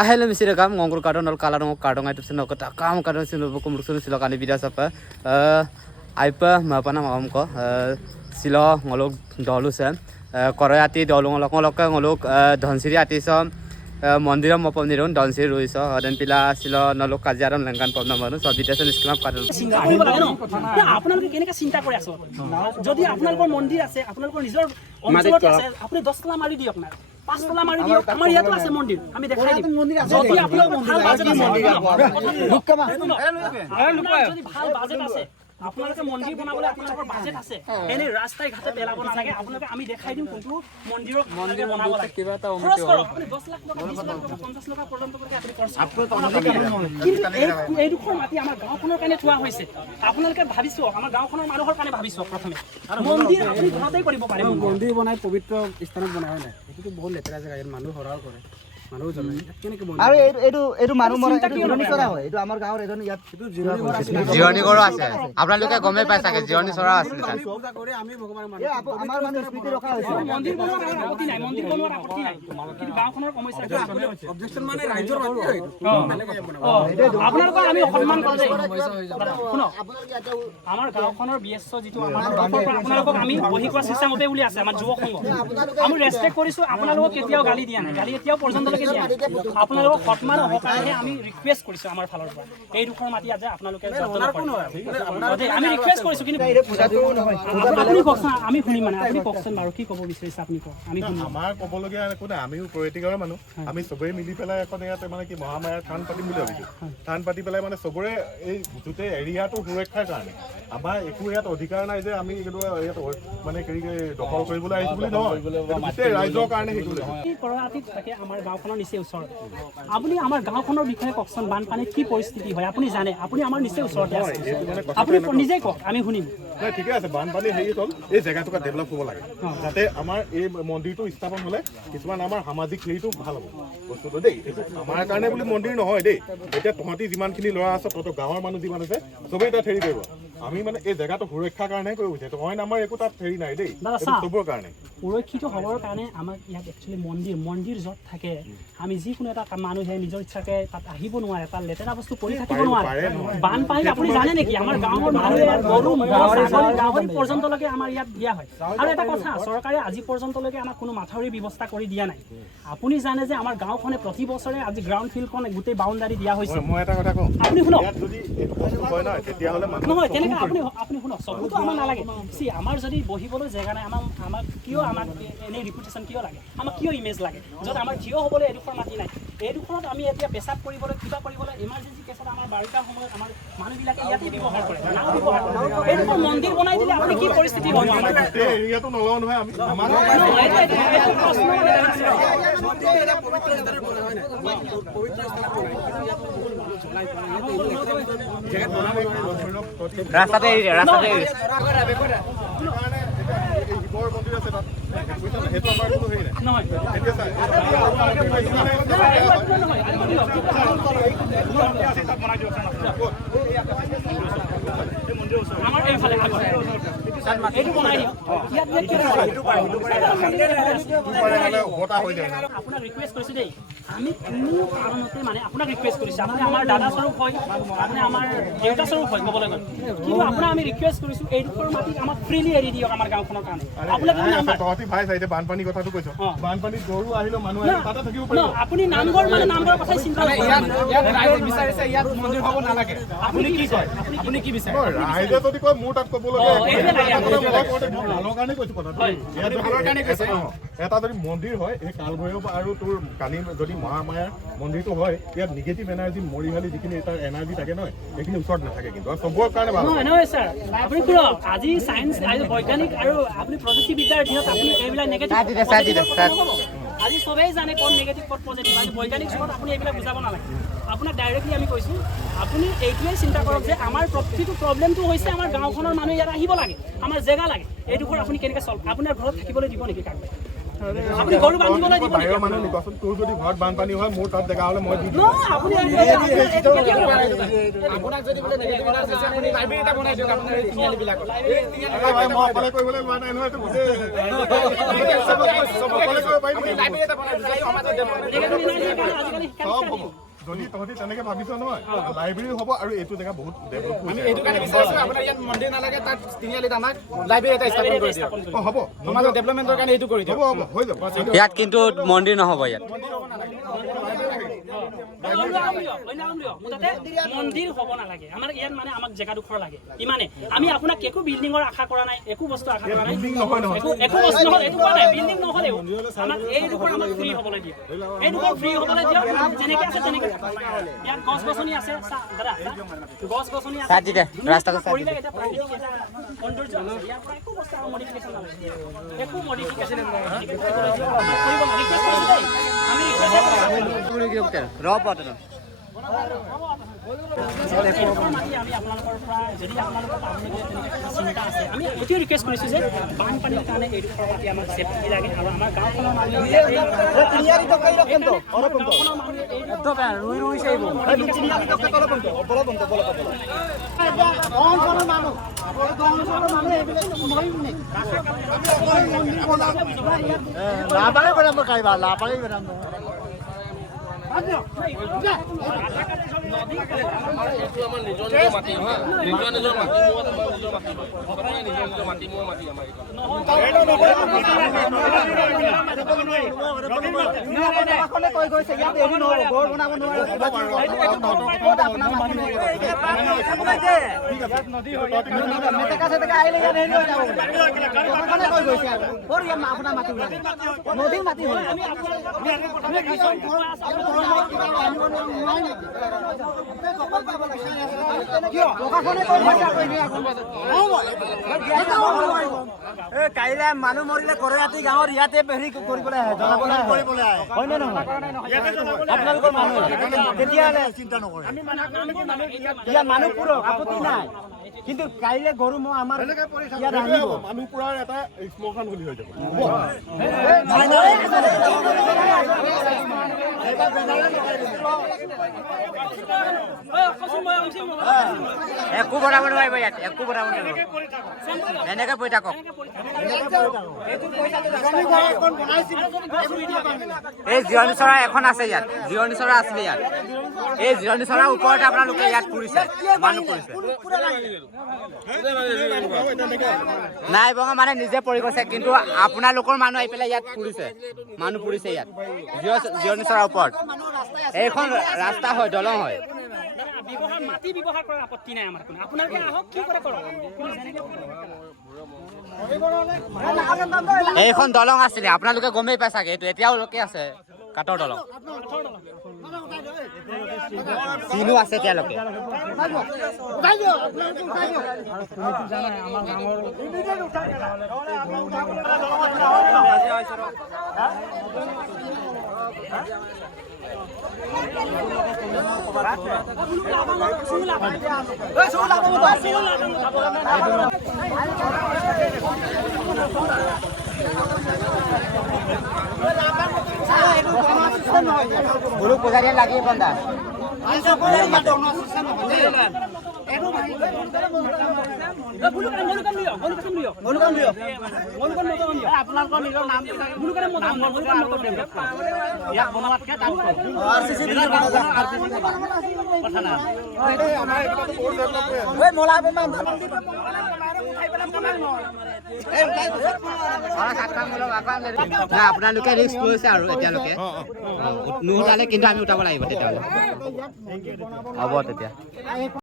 Ahel mesti rekam ngongkur kadang nol kalah ngongkur kadang itu seno kata kam kadang seno bukum rusun silo kani bidas apa aipa apa nama kamu ko silo ngolok dolu sen Koreati dolu ngolok ngolok dhansiri ati som মন্দিৰৰ মপমনিৰন ডান্সিৰ ৰইছ আদন পিলা আছিল নলক কাজিয়াৰম লেংকান পবনা মানুহ সব details scheme কাটল চিন্তা কৰিব লাগে ন আপোনালোকে কেনেকা চিন্তা কৰি আছে যদি আপোনালোকৰ মন্দিৰ আছে আপোনালোকৰ নিজৰ অঞ্চলত আছে আপুনি 10 তলা মাৰি দিয়ক না 5 তলা মাৰি দিয়ক আমাৰ ইয়াতো আছে মন্দিৰ আমি দেখাই দিম যদি আপোনালোকৰ ভাল বাজেট আছে যদি ভাল বাজেট আছে আপোনালোকে মন্দিৰ বনাবলৈ আপোনালোকৰ বাজেট আছে এনে ৰাস্তাই ঘাটে পেলাব নালাগে আপোনালোকে আমি দেখাই দিম কোনটো মন্দিৰ বনাব লাগে কিবা এটা অনুমতি আপুনি 10 লাখ টকা 20 লাখ টকা 50 লাখ পৰ্যন্ত কৰি আপুনি খৰচ এই দুখৰ মাটি আমাৰ গাঁওখনৰ কাৰণে থোৱা হৈছে আপোনালোকে ভাবিছো আমাৰ গাঁওখনৰ মানুহৰ কাৰণে ভাবিছো প্ৰথমে মন্দিৰ আপুনি ঘৰতেই কৰিব পাৰে মন্দিৰ বনাই পবিত্ৰ স্থানত বনাই হয় নাই এইটো বহুত লেতেৰা জাগা ইয়াত মানুহ হৰাও কৰে মানুহ জনে কেনেকে বনাই আৰু এইটো মানুহ মৰা এইটো জিৰণি চৰা হয় এইটো আমাৰ গাঁৱৰ এজন ইয়াত জিৰণি কৰা আছে আপোনালোকে গমে পাই থাকে জিৰণি চৰা আছে পূজা কৰে আমি ভগৱানৰ মানুহ আমাৰ মানুহ স্মৃতি ৰখা হৈছে মন্দিৰ বনোৱাৰ আপত্তি নাই মন্দিৰ বনোৱাৰ আপত্তি নাই কিন্তু গাঁওখনৰ সমস্যাটো অবজেকশন মানে ৰাইজৰ মাটি হয় আপোনালোকক আমি সন্মান কৰোঁ শুনক আমাৰ গাঁওখনৰ বিএছ যিটো আমাৰ আপোনালোকক আমি বহি কোৱা চিষ্টেম অপে বুলি আছে আমাৰ যুৱ সংঘ আমি ৰেসপেক্ট কৰিছো আপোনালোকক কেতিয়াও গালি দিয়া নাই গালি এতিয়াও পৰ্যন্ত আপোনালোকক সন্মান সহকাৰে আমি ৰিকুৱেষ্ট কৰিছো আমাৰ ফালৰ পৰা এই দুখৰ মাটি আছে আপোনালোকে আমি ৰিকুৱেষ্ট কৰিছো কিন্তু আপুনি কওকচোন আমি শুনিম মানে আপুনি কওকচোন বাৰু কি ক'ব বিচাৰিছে আপুনি কওক আমি আমাৰ ক'বলগীয়া একো নাই আমিও পলিটিকৰ মানুহ আমি চবেই মিলি পেলাই এখন ইয়াতে মানে কি মহামায়াৰ থান পাতিম বুলি ভাবিছোঁ থান পাতি পেলাই মানে চবৰে এই গোটেই এৰিয়াটো সুৰক্ষাৰ কাৰণে আমাৰ একো ইয়াত অধিকাৰ নাই যে আমি এইটো ইয়াত মানে দখল কৰিবলৈ আহিছোঁ বুলি নহয় গোটেই ৰাইজৰ কাৰণে থাকে আমাৰ গাঁওখনৰ নিচেই ওচৰত আপুনি আমাৰ গাঁওখনৰ বিষয়ে কওকচোন বানপানীত কি পৰিস্থিতি হয় আপুনি জানে আপুনি আমাৰ নিচেই ওচৰতে আছে আপুনি নিজেই কওক আমি শুনিম নাই ঠিকে আছে বানপানী হেৰি হ'ল এই জেগাটুকুৰা ডেভেলপ হ'ব লাগে যাতে আমাৰ এই মন্দিৰটো স্থাপন হ'লে কিছুমান আমাৰ সামাজিক হেৰিটো ভাল হ'ব বস্তুটো দেই এইটো আমাৰ কাৰণে বুলি মন্দিৰ নহয় দেই এতিয়া তহঁতি যিমানখিনি ল'ৰা আছে তহঁতৰ গাঁৱৰ মানুহ যিমান আছে চবেই তাত হেৰি কৰিব আমি মানে এই জেগাটো সুৰক্ষাৰ কাৰণে কৰিব বিচাৰিছোঁ অইন আমাৰ একো তাত হেৰি নাই দেই চবৰ কাৰণে সুৰক্ষিত হ'বৰ কাৰণে আমাক ইয়াত একচুৱেলি মন্দিৰ য'ত থাকে আমি যিকোনো এটা মানুহে নিজৰ ইচ্ছাকে তাত আহিব নোৱাৰে তাত লেতেৰা বস্তু কৰি থাকিব নোৱাৰে বানপানীত আপুনি জানে নেকি আমাৰ গাঁৱৰ মানুহে গৰু গাহৰি পৰ্যন্তলৈকে আমাৰ ইয়াত দিয়া হয় আৰু এটা কথা চৰকাৰে আজি পৰ্যন্তলৈকে আমাক কোনো মাথাউৰি ব্যৱস্থা কৰি দিয়া নাই আপুনি জানে যে আমাৰ গাঁওখনে প্ৰতি বছৰে আজি গ্ৰাউণ্ড ফিল্ডখন গোটেই বাউণ্ডাৰী দিয়া হৈছে মই এটা কথা কওঁ আপুনি শুনক যদি এইটো বস্তু হয় নহয় তেতিয়াহ'লে নহয় তেনেকৈ আপুনি শুনক চবতো আমাৰ নালাগে আমাৰ যদি বহিবলৈ জেগা নাই আমাক কিয় আমাক এনেই ৰিপুটেশ্যন কিয় লাগে আমাক কিয় ইমেজ লাগে য'ত আমাৰ থিয় হ'বলৈ এডোখৰ মাটি নাই এইডোখৰত আমি এতিয়া পেচাব কৰিবলৈ কিবা কৰিবলৈ ইমাৰ্জেঞ্চি কেছত আমাৰ বাৰিষাৰ সময়ত আমাৰ মানুহবিলাকে ইয়াতে ব্যৱহাৰ কৰে নাও ব্যৱহাৰ কৰে এইডোখৰ মন্দিৰ বনাই দিলে আপুনি কি পৰিস্থিতি হ'ব এৰিয়াটো নলওঁ নহয় আমি ৰাস্তাতে শিৱৰ মন্দিৰ আছে তাত সেইটো আমাৰ কোনো হেৰি নাই আমাৰ এইফালে এইটো বনাই দিয়ক আপোনাক ৰিকুৱেষ্ট কৰিছোঁ দেই আমি কোনো কাৰণতে মানে আপোনাক ৰিকুৱেষ্ট কৰিছোঁ আপুনি আমাৰ দাদা স্বৰূপ হয় আপুনি আমাৰ দেউতা স্বৰূপ হয় ক'বলৈ গ'লে কিন্তু আপোনাক আমি ৰিকুৱেষ্ট কৰিছোঁ এইডোখৰ মাটি আমাক ফ্ৰীলি এৰি দিয়ক আমাৰ গাঁওখনৰ কাৰণে তহঁতি ভাই চাইছে বানপানী কথাটো কৈছ বানপানীত গৰু আহিলেও মানুহ তাতে থাকিব পাৰিব আপুনি নামঘৰ মানে নামঘৰৰ কথাই চিন্তা বিচাৰিছে ইয়াত মন্দিৰ হ'ব নালাগে আপুনি কি কয় আপুনি কি বিচাৰে ৰাইজে যদি কয় মোৰ তাত ক'বলগীয়া এটা যদি মন্দিৰ হয় এই কালভৈৰৱ আৰু তোৰ কালি যদি মহামায়াৰ মন্দিৰটো হয় ইয়াত নিগেটিভ এনাৰ্জি মৰিহালি যিখিনি তাৰ এনাৰ্জি থাকে নহয় সেইখিনি ওচৰত নাথাকে কিন্তু চবৰ কাৰণে ভাল নহয় ছাৰ আপুনি শুনক আজি চায়েন্স আৰু বৈজ্ঞানিক আৰু আপুনি প্ৰযুক্তিবিদ্যাৰ দিনত আপুনি এইবিলাক নিগেটিভ আজি সবেই জানে ক'ত নিগেটিভ ক'ত পজিটিভ আজি বৈজ্ঞানিক যুগত আপুনি এইবিলাক বুজাব নালাগে আপোনাক ডাইৰেক্টলি আমি কৈছোঁ আপুনি এইটোৱেই চিন্তা কৰক যে আমাৰ প্ৰতিটো প্ৰব্লেমটো হৈছে আমাৰ গাঁওখনৰ মানুহ ইয়াত আহিব লাগে আমাৰ জেগা লাগে এইডোখৰ আপুনি কেনেকৈ চল্ভ আপোনাৰ ঘৰত থাকিবলৈ দিব নেকি কাক আপুনি গৰু বান্ধিবলৈ দিব বাহিৰৰ মানুহ নিবাচোন তোৰ যদি ঘৰত বানপানী হয় মোৰ তাত জেগা হ'লে মই দি দিম নহয় আপুনি আপোনাক যদি বোলে নেগেটিভ এনাৰ্জি আছে আপুনি লাইব্ৰেৰী এটা বনাই দিয়ক আপোনাৰ এই তিনিআলিবিলাকত মই অকলে কৰিবলৈ লোৱা নাই নহয় এইটো গোটেই অকলে কৰিব পাৰিম লাইব্ৰেৰী এটা বনাই দিয়ক সমাজত আজিকালি চব হ'ব যদি তহঁতি তেনেকে ভাবিছ নহয় লাইব্ৰেৰী হ'ব আৰু এইটো জেগা বহুত ডেভেলপ আমি এইটো কাৰণে বিচাৰিছোঁ আপোনাৰ ইয়াত মন্দিৰ নালাগে তাত তিনিআলিত আমাক লাইব্ৰেৰী এটা স্থাপন কৰি দিয়ক হ'ব সমাজৰ ডেভেলপমেণ্টৰ কাৰণে এইটো কৰি দিয়ক হ'ব হৈ যাব ইয়াত কিন্তু মন্দিৰ নহ'ব ইয়াত মন্দিৰ হ'ব নালাগে আমাৰ ইয়াত মানে আমাক জেগাডোখৰ লাগে ইমানে আমি আপোনাক একো বিল্ডিঙৰ আশা কৰা নাই একো বস্তু আশা কৰা নাই একো বস্তু নহয় একো কোৱা নাই বিল্ডিং নহ'লেও আমাক এইডোখৰ আমাক ফ্ৰী হ'বলৈ দিয়ক এইডোখৰ ফ্ৰী হ'বলৈ দিয়ক যেনেকে আছে তেনেকে ইয়াত গছ গছনি আছে দাদা গছ গছনি আছে ৰাস্তাটো কৰিলে এতিয়া প্ৰাকৃতিক এটা সৌন্দৰ্য আছে ইয়াৰ পৰা একো বস্তু মডিফিকেশ্যন নালাগে একো মডিফিকেশ্যন কৰিব ৰিকুৱেষ্ট কৰিছোঁ দেই আমি আমি আপোনালোকৰ পৰা যদি আপোনালোকৰ চিন্তা আছে আমি এইটোৱে ৰিকুৱেষ্ট কৰিছোঁ যে বানপানীৰ কাৰণে এইডোখৰ মাটি আমাক ছেফটি লাগে আৰু আমাৰ গাঁওখনৰ কাইলে মানুহ মৰিলে কৰে ৰাতি গাঁৱৰ ইয়াতে হেৰি কৰিবলৈ আহে জ্বলাবলৈ আহে হয় নে নহয় আপোনালোকৰ মানুহ তেতিয়াহ'লে চিন্তা নকৰে ইয়াত মানুহ পুৰক আপত্তি নাই কিন্তু কাইলে গৰু মই আমাৰ ইয়াত আহিব মানুহ পুৰাৰ এটা শ্মশান বুলি হৈ যাব একো বনাব নোৱাৰিব ইয়াত একো বনাব নোৱাৰিব এনেকে পৰি থাকক এই জিৰণি চৰা এখন আছে ইয়াত জিৰণি চৰা আছিলে ইয়াত এই জিৰণি চৰাৰ ওপৰতে আপোনালোকে ইয়াত ফুৰিছে মানুহ ফুৰিছে নাই বঙা মানে নিজে পৰি গৈছে কিন্তু আপোনালোকৰ মানুহ আহি পেলাই ইয়াত ফুৰিছে মানুহ ফুৰিছে ইয়াত জিৰণি চৰাৰ ওপৰত এইখন ৰাস্তা হয় দলং হয় মাটি ব্যৱহাৰ কৰাৰ আপত্তি নাই আমাৰ কোনো আপোনালোকে আহক কি কৰে কৰক এইখন দলং আছিলে আপোনালোকে গমেই পাই চাগে এইটো এতিয়াও লোকে আছে কাঠৰ দলং চিনো আছে এতিয়ালৈকে গুৰু পূজাৰী লাগি বন্ধা আপোনালোকৰ নিজৰ নাম ইয়াক বনোৱাতকে আপোনালোকে ৰিস্ক লৈছে আৰু এতিয়ালৈকে নুঠালে কিন্তু আমি উঠাব লাগিব তেতিয়াহ'লে হ'ব তেতিয়া